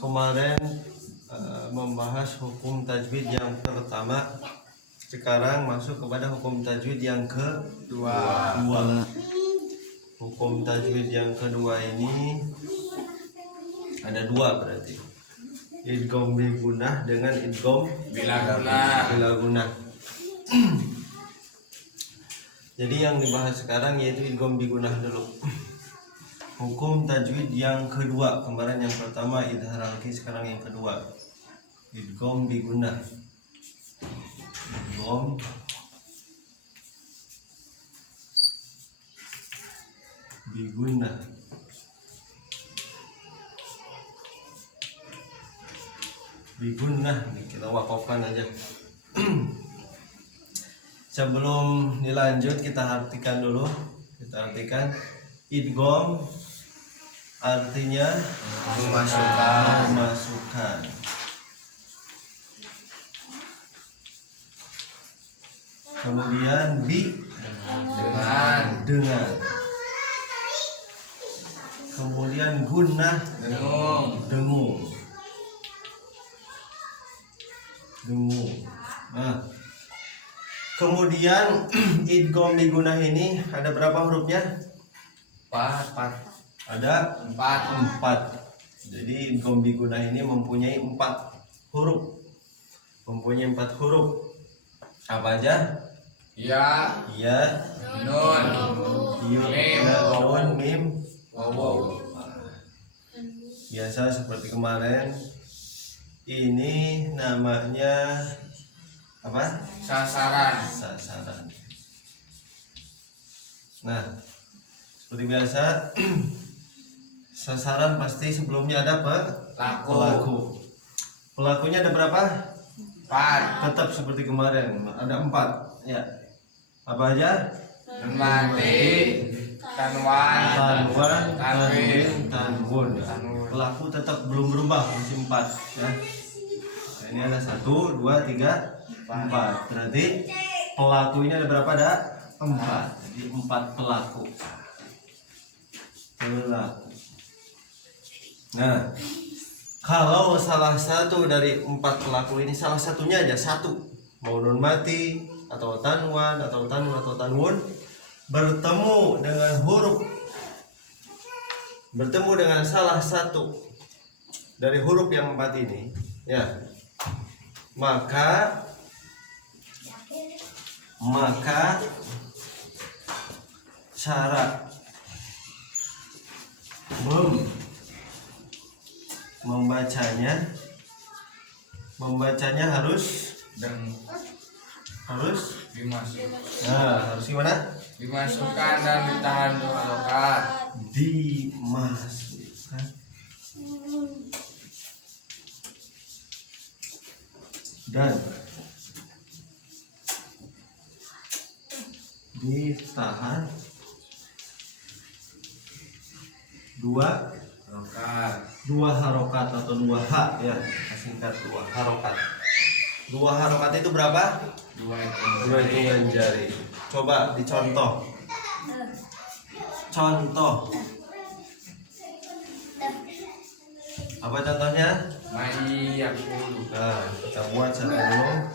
kemarin membahas hukum tajwid yang pertama. Sekarang masuk kepada hukum tajwid yang kedua. Hukum tajwid yang kedua ini ada dua berarti. Idgham bigunah dengan idgham bilagunah. Jadi yang dibahas sekarang yaitu idgham bigunah dulu. Hukum tajwid yang kedua, kemarin yang pertama idhar halqi, sekarang yang kedua idgham bigunah. Idgham bigunah. Bigunah kita wakafkan aja. Sebelum dilanjut kita artikan dulu. Kita artikan idgham artinya memasukkan. Kemudian dengan. Kemudian gunnah dengung. Nah, kemudian idgham bigunah ini ada berapa hurufnya? 4. Ada 4. Jadi idgham bigunah ini mempunyai 4 huruf. Apa aja? Ya, nun, mim, waw. Biasa seperti kemarin. Ini namanya apa? Sasaran. Nah, seperti biasa sasaran pasti sebelumnya ada pelaku. Pelakunya ada berapa? 4. Tetap seperti kemarin, ada 4. Ya. Apa aja? Mati, tanwan, tanwin. Pelaku tetap belum berubah, masih 4 ya. Nah, ini ada 1, 2, 3, 4. Berarti pelaku ini ada berapa? Ada 4. Jadi 4 pelaku. Nah, kalau salah satu dari 4 pelaku ini, salah satunya aja satu, mau nun mati atau tanwan atau tanwun, bertemu dengan salah satu dari huruf yang 4 ini, ya, maka cara membacanya harus harus gimana? Dimasukkan dan ditahan harokat. Dimasukkan dan ditahan 2 harokat atau 2 h ya, singkat 2 harokat. 2 harokat itu berapa? 2 hitungan jari. Coba dicontoh. Apa contohnya? Mayyakulu. Nah, kita buat satu dulu.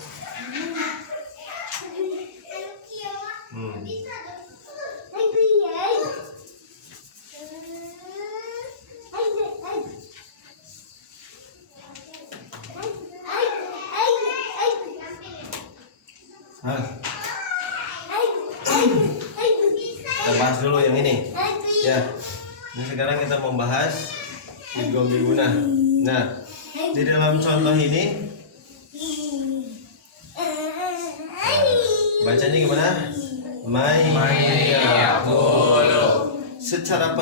Nah, kita bahas dulu yang ini. Ya, ini sekarang kita membahas idgham bigunah. Nah, di dalam contoh ini bacanya gimana? Mayyakulu. Secara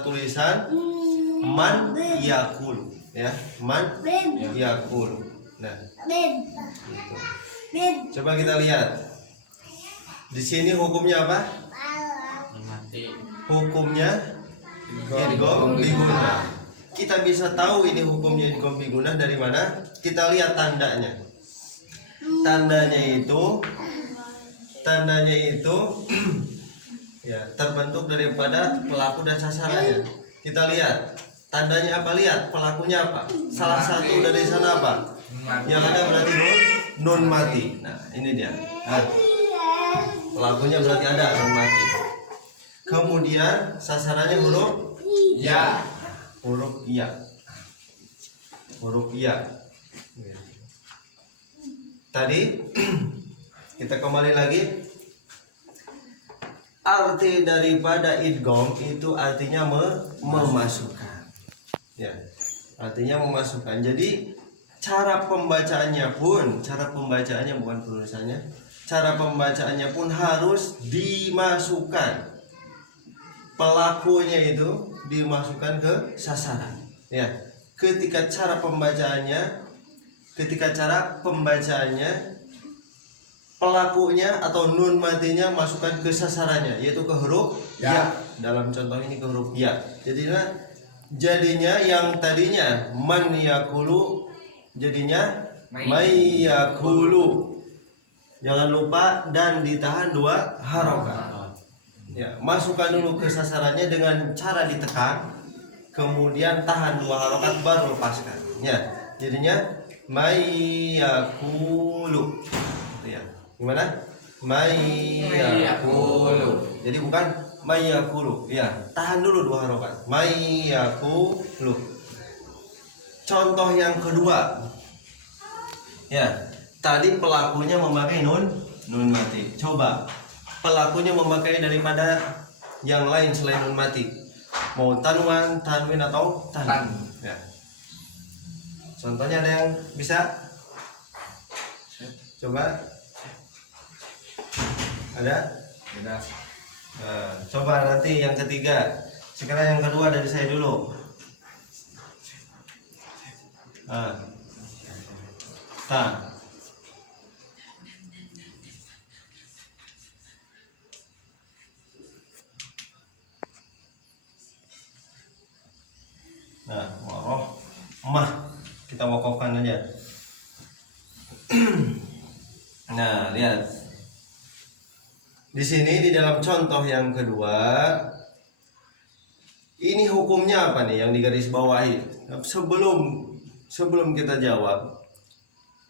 tulisan man yakul, ya, man yakul. Nah, coba kita lihat di sini hukumnya apa? Hukumnya idgham bigunah. Kita bisa tahu ini hukumnya idgham bigunah dari mana? Kita lihat tandanya. Tandanya itu ya terbentuk daripada pelaku dan sasarannya. Kita lihat tandanya apa, lihat pelakunya apa. Salah satu dari sana apa? Yang ada berarti nun mati. Nah, ini dia. Nah, pelakunya berarti ada nun mati. Kemudian sasarannya huruf Ya. huruf iya. Huruf iya. Tadi kita kembali lagi. Arti daripada idgham itu artinya memasukkan. Ya. Artinya memasukkan. Jadi cara pembacaannya bukan tulisannya. Cara pembacaannya pun harus dimasukkan. Pelakunya itu dimasukkan ke sasaran. Ya. Ketika cara pembacaannya pelakunya atau nun matinya masukkan ke sasarannya, yaitu ke huruf ya. Dalam contoh ini ke huruf ya. Jadinya yang tadinya man yakulu jadinya may yakulu. Jangan lupa dan ditahan 2 harokat. Ya, masukkan dulu ke sasarannya dengan cara ditekan, kemudian tahan 2 harokat baru lepaskan. Ya, jadinya may yakulu. Ya. Gimana? Mayakulu. Jadi bukan mayakulu. Ya, tahan dulu 2 harokat. Mayakulu. Contoh yang kedua. Ya, tadi pelakunya memakai nun mati. Coba pelakunya memakai daripada yang lain selain nun mati. Mau tanwan, tanwin atau tan. Ya. Contohnya ada yang bisa? Coba. Ada? Udah. Nah, coba nanti yang ketiga. Sekarang yang kedua dari saya dulu. Tan. Nah, waroh mah kita wakafkan aja. Nah, lihat. Di sini di dalam contoh yang kedua, ini hukumnya apa nih yang digaris bawahi? Sebelum kita jawab,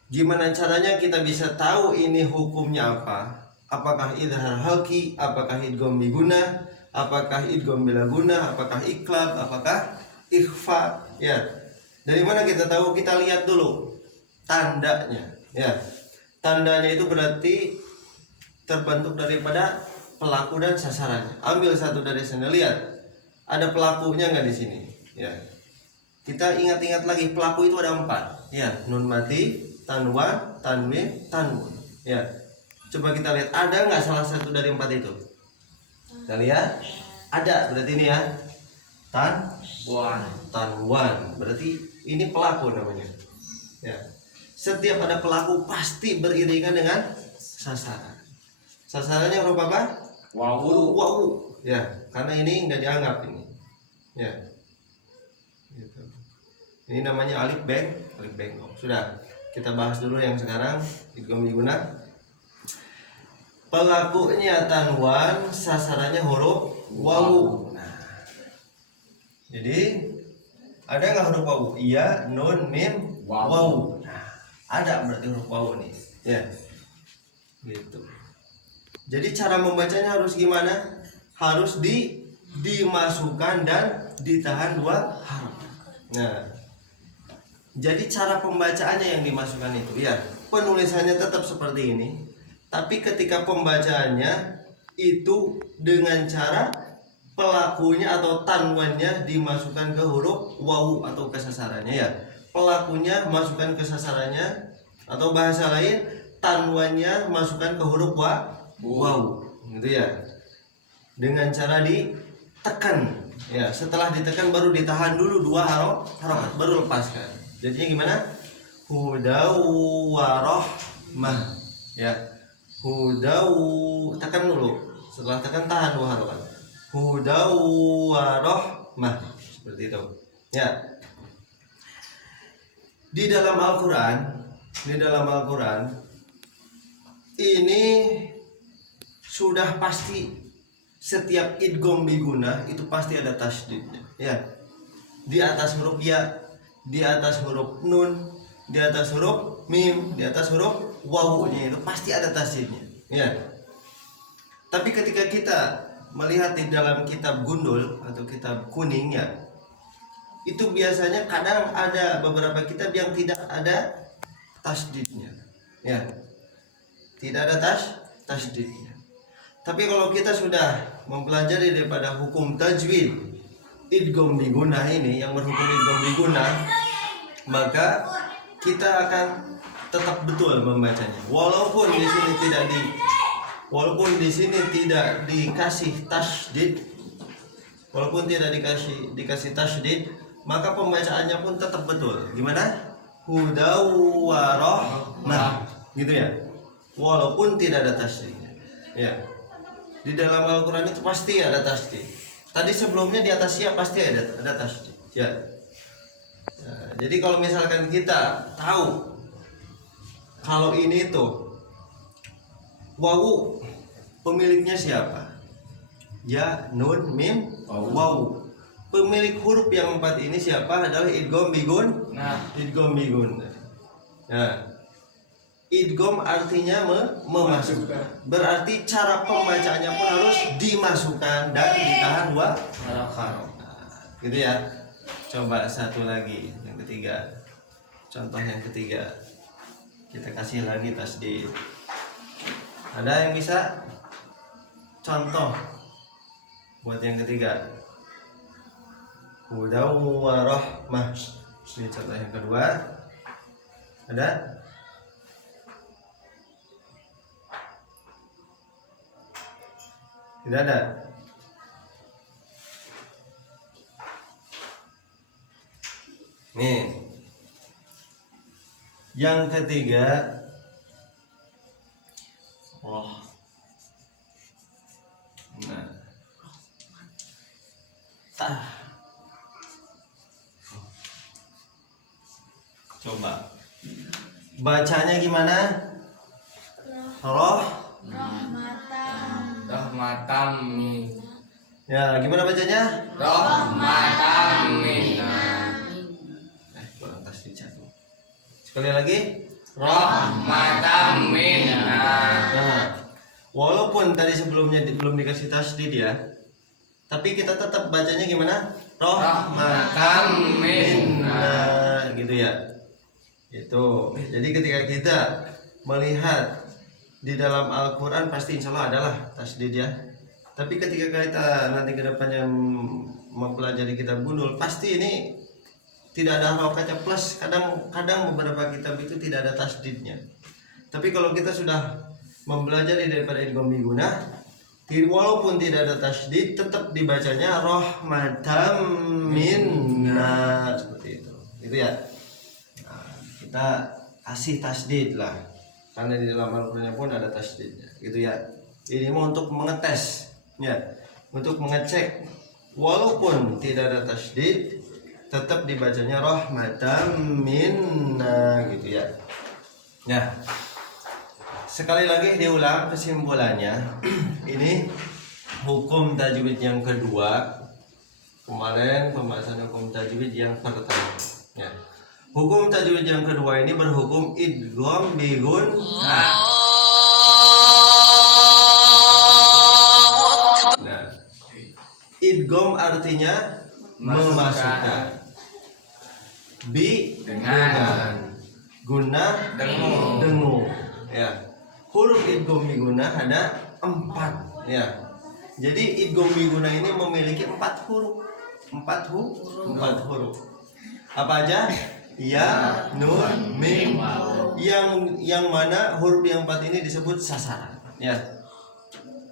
gimana caranya kita bisa tahu ini hukumnya apa? Apakah idhar halki, apakah idgham biguna, apakah idgham bila guna, apakah iklab, apakah ikhfa? Ya. Dari mana kita tahu? Kita lihat dulu tandanya. Ya. Tandanya itu berarti terbentuk daripada pelaku dan sasarannya. Ambil satu dari sana, lihat. Ada pelakunya nggak di sini? Ya. Kita ingat-ingat lagi, pelaku itu ada 4. Ya, nun mati, tanwan, tanwin, tanwun. Ya. Coba kita lihat, ada nggak salah satu dari 4 itu? Kita lihat. Ada, berarti ini ya. Tanwan. Berarti ini pelaku namanya. Ya. Setiap ada pelaku pasti beriringan dengan sasaran. Sasarannya huruf apa? Huruf wawu. Ya, karena ini nggak dianggap ini. Ya. Gitu. Ini namanya alif bengkok. Sudah. Kita bahas dulu yang sekarang idgham biguna. Pelakunya tanwan, sasarannya huruf wawu. Nah. Jadi ada nggak huruf wawu? Iya, nun, mim, wawu. Nah, ada berarti huruf wawu nih. Ya. Gitu. Jadi cara membacanya harus gimana? Harus dimasukkan dan ditahan 2 harokat. Nah, jadi cara pembacaannya yang dimasukkan itu ya, penulisannya tetap seperti ini, tapi ketika pembacaannya itu dengan cara pelakunya atau tanwannya dimasukkan ke huruf wawu atau ke sasarannya ya. Pelakunya masukkan ke sasarannya, atau bahasa lain tanwannya masukkan ke huruf wawu, gitu ya. Dengan cara ditekan, ya. Setelah ditekan baru ditahan dulu 2 harokat, baru lepaskan. Jadinya gimana? Hudau warohmah, ya. Hudau, tekan dulu. Setelah tekan tahan 2 harokat. Hudau warohmah, seperti itu. Ya. Di dalam Al-Quran ini sudah pasti setiap idgham biguna itu pasti ada tasydidnya. Ya. Di atas huruf ya, di atas huruf nun, di atas huruf mim, di atas huruf wawunya itu pasti ada tasdidnya. Ya. Tapi ketika kita melihat di dalam kitab gundul atau kitab kuning ya, itu biasanya kadang ada beberapa kitab yang tidak ada tasdidnya. Ya. Tidak ada tasdidnya. Tapi kalau kita sudah mempelajari daripada hukum tajwid idgham bigunnah ini yang berhukum idgham bigunnah, maka kita akan tetap betul membacanya. Walaupun di sini tidak dikasih tasdid, walaupun tidak dikasih tasdid, maka pembacaannya pun tetap betul. Gimana? Hudaw wa rahmah. Gitu ya. Walaupun tidak ada tasdidnya. Ya. Di dalam Al-Qur'an itu pasti ada tasdid. Tadi sebelumnya di atas ya pasti ada tasdid. Ya. Nah, jadi kalau misalkan kita tahu kalau ini tuh wawu pemiliknya siapa? Ya, nun, mim, wawu. Pemilik huruf yang 4 ini siapa? Adalah idgham bigun. Idgham bigun. Nah, idgham artinya memasukkan. Berarti cara pembacaannya pun harus dimasukkan dan ditahan dua harokat. Gitu ya. Coba satu lagi, yang ketiga. Contoh yang ketiga. Kita kasih lagi tasdid. Ada yang bisa contoh buat yang ketiga? Hudaw wa rahmah. Ini contoh yang kedua. Ada? Tidak ada. Nih. Yang ketiga, nah, coba bacanya gimana? Rahmatam min. Ya, gimana bacanya? Rahmatam min. Kurang tasdid satu. Sekali lagi. Rahmatam min. Nah, walaupun tadi sebelumnya belum dikasih tasdid ya, tapi kita tetap bacanya gimana? Rahmatam minna, gitu ya. Itu. Jadi ketika kita melihat di dalam Al-Quran pasti insya Allah adalah tasdid ya. Tapi ketika kita nanti kedepannya mempelajari kitab gundul, pasti ini tidak ada harokatnya plus. Kadang beberapa kitab itu tidak ada tasdidnya. Tapi kalau kita sudah mempelajari daripada idgham bigunnah, walaupun tidak ada tasdid, tetap dibacanya rahmatam minna, seperti itu. Gitu ya. Nah, kita kasih tasdid lah, karena di dalam Al-Qur'an pun ada tasdidnya. Gitu ya. Ini mau untuk mengetes, ya, untuk mengecek. Walaupun tidak ada tasdid, tetap dibacanya rahmatam minna, gitu ya. Nah, sekali lagi diulang kesimpulannya. Ini hukum tajwid yang kedua. Kemarin pembahasan hukum tajwid yang pertama. Ya. Hukum tajwid yang kedua ini berhukum idgham bigunnah. Nah, idgham artinya memasukkan. Bi dengan, gunnah dengung. Ya. Huruf idgham bigunnah ada 4 ya. Jadi idgham bigunnah ini memiliki 4 huruf. 4 huruf. Apa aja? Ya, nun, mim. Yang mana huruf yang 4 ini disebut sasaran ya.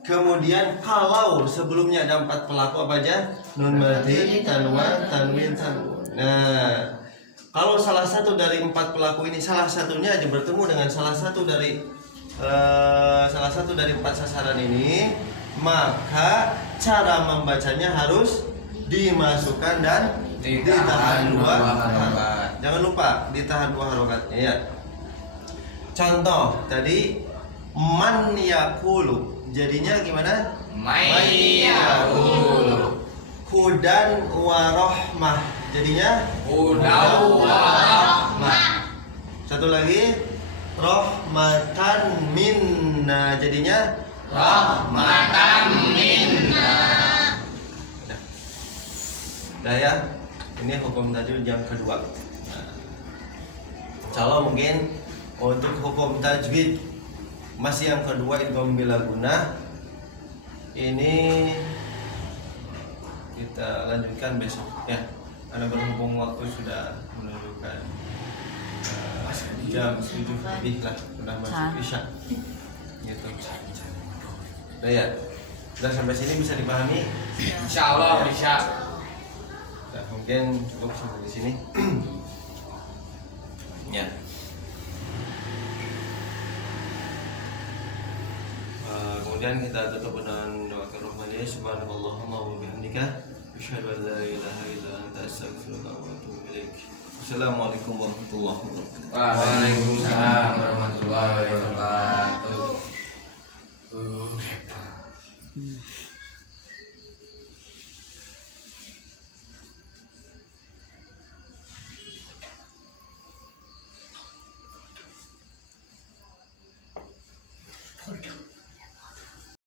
Kemudian kalau sebelumnya ada 4 pelaku apa aja? Nun mati, tanwin, tanwin, tanwin. Nah, kalau salah satu dari 4 pelaku ini, salah satunya aja bertemu dengan salah satu dari 4 sasaran ini, maka cara membacanya harus dimasukkan dan ditahan 2 harokat. Jangan lupa ditahan 2 harokatnya ya. Contoh tadi man yaqulu, jadinya gimana? Mayyakulu. hudan warohmah. Jadinya Hudan warahmah. Satu lagi rahmatan minna. Jadinya Rahmatan minna. Udah ya. Ini hukum tajwid yang kedua. Nah, kalau mungkin untuk hukum tajwid masih yang kedua idgham bila guna. Ini kita lanjutkan besok ya. Karena berhubung waktu sudah menunjukkan jam 7 lebih lah, sudah masuk isya. Gitu. Udah ya. Udah sampai sini bisa dipahami? Insya Allah bisa. Nah, mungkin cukup sampai di sini. Ya. Kemudian kita tutup dengan doa rahmaniyah. Subhanallahumma wa bihamdika asyhadu an la ilaha illa anta astaghfiruka wa atubu ilaik. Assalamualaikum warahmatullahi wabarakatuh. Waalaikumsalam.